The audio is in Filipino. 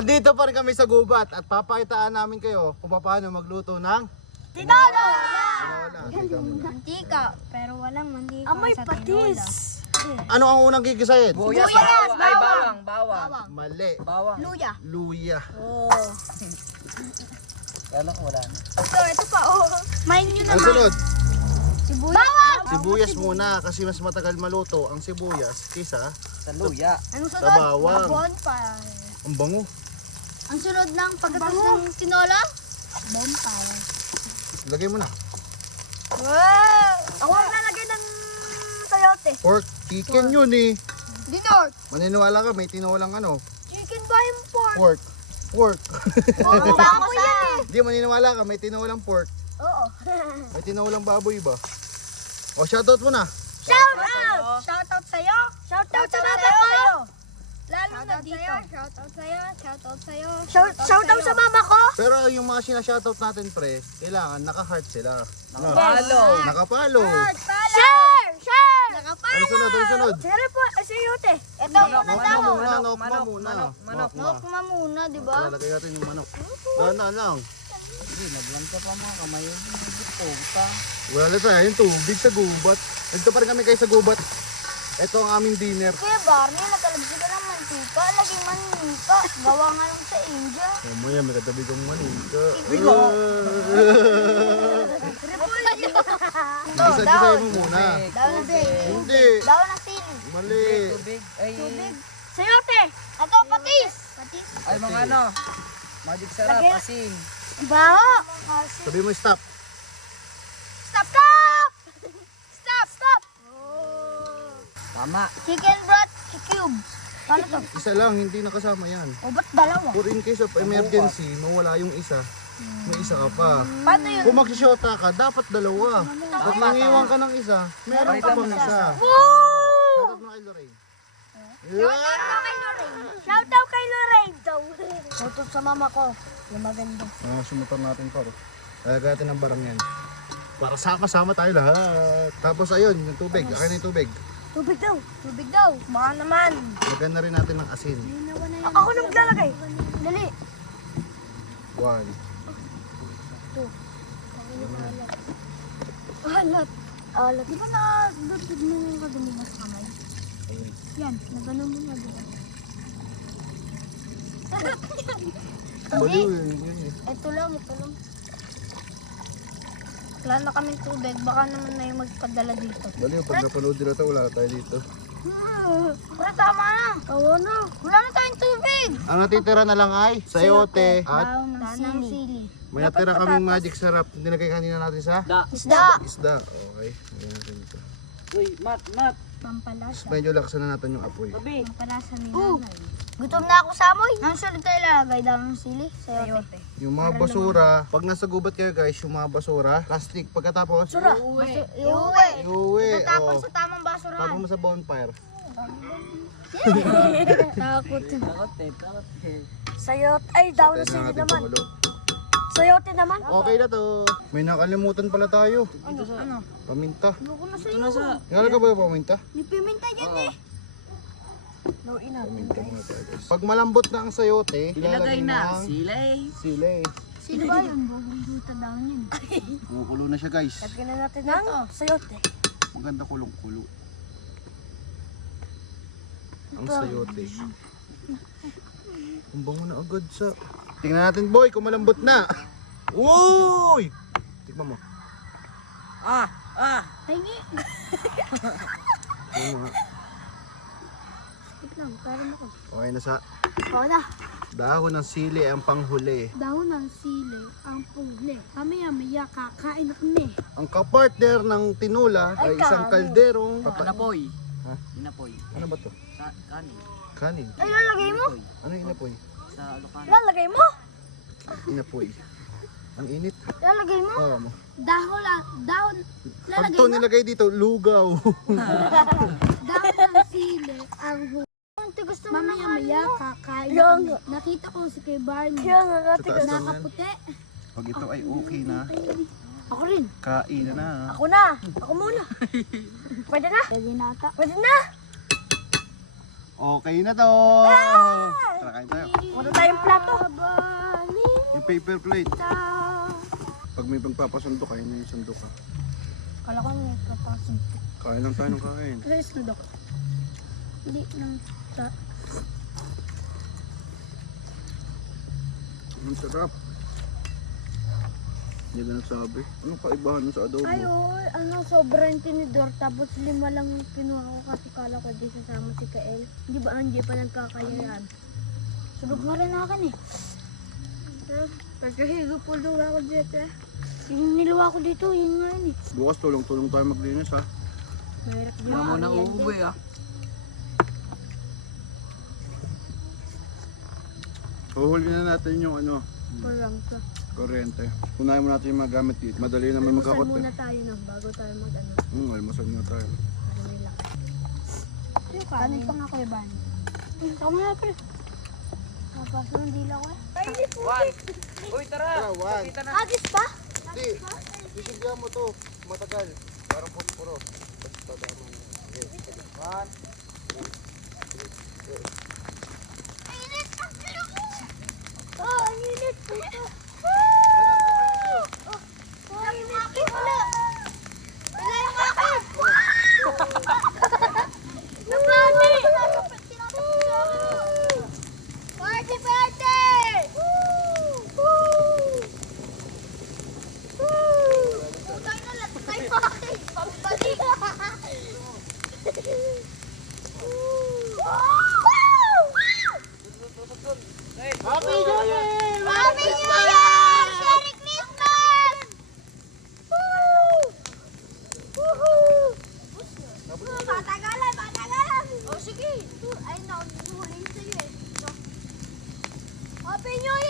Andito pa rin kami sa gubat at papakitaan namin kayo kung paano magluto ng Tinola! Mantika, pero walang mantika Amoy sa patis. Ano ang unang gigisahin? Buyas, Sibuyas, ay bawang. bawang. Mali. Bawang. Luya. Luya. Oh. Kala ko wala na. Ito pa, oh. Main nyo Ang sunod, Sibuyas. Bawang! sibuyas muna kasi mas matagal maluto ang sibuyas kaysa Sa luya. Anong sa sunod? bawang. Bonfire. Ang bango. Ang sunod ng pagkatapos ng tinola? Bonfire. Lagay mo na. Wow! Ako ang lalagay ng sayote. Pork, chicken yun eh. Dinor. Maniniwala ka, may tinolang ano? Chicken ba yung pork? Pork. Pork. Oo, bako yan eh. Hindi, maniniwala ka, may tinolang pork. Oo. May tinolang baboy ba? O, shoutout mo na. Shout out! Shout out sa'yo. Shout out sa Shout mama out ko! sa'yo. Lalo na dito. Shout out sa'yo. Shout out sa'yo. Shout out sa mama ko! Pero yung mga sinashoutout natin, pre, kailangan naka-heart sila. No? Nakapalo. Nakapalo. Share! Share! Nakapalo. Ano sunod? Ano sunod? Siyempre po, sayote. Ito muna Nokma daw. muna, nokma manok, muna. manok, manok. Nokma. Nokma muna, di ba? Lalagay natin yung manok. Dahan lang. Hindi, naglanta pa mga kamay. Hindi po. Wala na tayo yung tubig sa gubat. Dito pa rin kami kayo sa gubat. Ito ang aming dinner. Kuya Barney, nakalabsi ka ng mantika. Laging mantika. Gawa nga lang sa India. Mamaya may katabi kong manika. Gisa-gisay mo muna. Daw na sili. Hindi. Daw na sili. Mali. Tubig. Ay, Sayote! Ito, patis. Patis. ay mga ano. Magic sarap, Lagyan. asin. Baho! Sabi mo stop. Stop! Stop! Stop! Stop! Tama. Chicken broth cube. Paano to? Isa lang, hindi nakasama yan. O, ba't dalawa? For in case of emergency, mawala yung isa. May isa ka pa. Paano yun? Kung magsisyota ka, dapat dalawa. Pag nangiwan ka ng isa, meron ka pang isa. Shoutout mo kay Lorraine. Shout out kay Lorraine daw. Shout out sa mama ko. Yung maganda. Sumutan natin pa. Lalagay natin ng barang yan. Para sama tayo lahat. Tapos ayun, yung tubig. Akin na yung tubig. Tubig daw. Tubig daw. Baka naman. Lagyan na rin natin ng asin. Ako na maglalagay. Dali. 1. Alat. Alat. Di ba na-dutod mo yung kadumi mo sa kamay? Yan. Nagano mo na diba? Baliw yun eh. Ito lang. Wala na kaming tubig. Baka naman na yung magpadala dito. Baliw, pag napanood nila ito, wala tayo dito. Wala, tama na. Oo na. Wala na tayong tubig. Ang natitira na lang ay sayote at Daw ng sili. may natira kaming magic sarap. Nilagay kanina natin sa Da. Isda. isda. Okay. Lagyan natin ito. Uy, mat. Pampalasa. Medyo laksan na natin yung apoy. Tabi. Pampalasa ni nanay. Gutom na ako sa amoy. Ang sunod tayo lalagay daw ng sili. Sayote. Yung mga basura, pag nasa gubat kayo guys, yung mga basura, plastic. Pagkatapos, Iuwi. iuwi. Tapos Oh. sa tamang basurahan. Tago mo sa bonfire. Takot. Takot eh. Sayot. Ay, daw na Tayo sili na natin naman. pakulo. Sayote naman. Okay na to. May nakalimutan pala tayo. Ano? Paminta. Buko na Ito sa'yo. na sa... Ngalala ka ba yung paminta? May piminta dyan eh. No, ina. Paminta muna tayo guys. Pag malambot na ang sayote, Ilagay na. ng Silay. sili. Sino ba yun? Bubuta daw yun. Kumukulo na siya guys. Lagyan na natin ng sayote. Maganda kulong-kulo. Ang sayote. Ang bango na agad sa... Tingnan natin boy kung malambot na. Uy! Tingnan mo. Ah! Tingi. Yung mga... Wait lang, parang ako. Okay na sa Oo na. dahon ng sili ang panghuli. Dahon ng sili ang puli. Maya kakain na kami. Ang kapartner ng tinula ay isang kalderong... Inapoy. Ha? Inapoy. Ano ba to? Sa kanin. Kanin. Ay, lalagay mo? Inapoy. Ano yung inapoy? Sa Locan. Lalagay mo? Inapoy. Ang init. Lalagay mo. Oo mo. Dahon. Pag to nilagay dito, lugaw. Dahon ng sili ang huli. Gusto Mamaya kakain Kaya na nga. kami. Nakita ko si kay Barney. Kaya nga Sa taas lang yan. Nakaputi. Pag ito ay okay na, Ako rin. kain na. Ako na. Ako muna. Pwede na. Pwede nata. Pwede na. Okay na to! Tara, kain tayo. Wala tayong plato. Yung paper plate. Pag may pagpapasundo, kain na yung sundo ka. Kala ko may papasok. Kain lang tayo ng kain. Kasi sundok. Hindi lang sa... Ang sarap. Hindi na nagsabi. Anong kaibahan mo sa adobo? Ay, oo. Ano, sobrang tinidor. Tapos 5 lang yung kinuha ko kasi kala ko di sasama si Kael. Di ba hindi pa nagkakayayan? Sunog mo rin akin eh. Pagkahigo po luwa ko dito eh. Yung niluwa ko dito, yun nga yun eh. Bukas tulong-tulong tayo maglinis ha. Mahirap din. Wala mo na uuwi ah. Huhuli na natin yung ano, Parang ka. kuryente. Kunahin mo natin yung mga gamit dito. Madali naman Almusal magkakot muna eh. tayo no, bago tayo mag-ano. Almusal muna tayo. Para may lakas. Yung kanin pa nga ko iban. Tama nga pre. Tapos nung dila ko eh. One. Uy, tara. Tara, one. Kita na. Agis pa? Hindi, isigyan mo to. Matagal. Parang puro. Basta dama na. Okay. One. Oh, ang init po ito. Ang init wala. Wala yung akin. Napani. Party, party! Putay na lang. Ay, bakit? Pagbalik. Happy New Year! Happy New Year! Merry Christmas! Patagalan, patagalan! O sige. Ay, nahuling sa'yo eh. Happy New Year!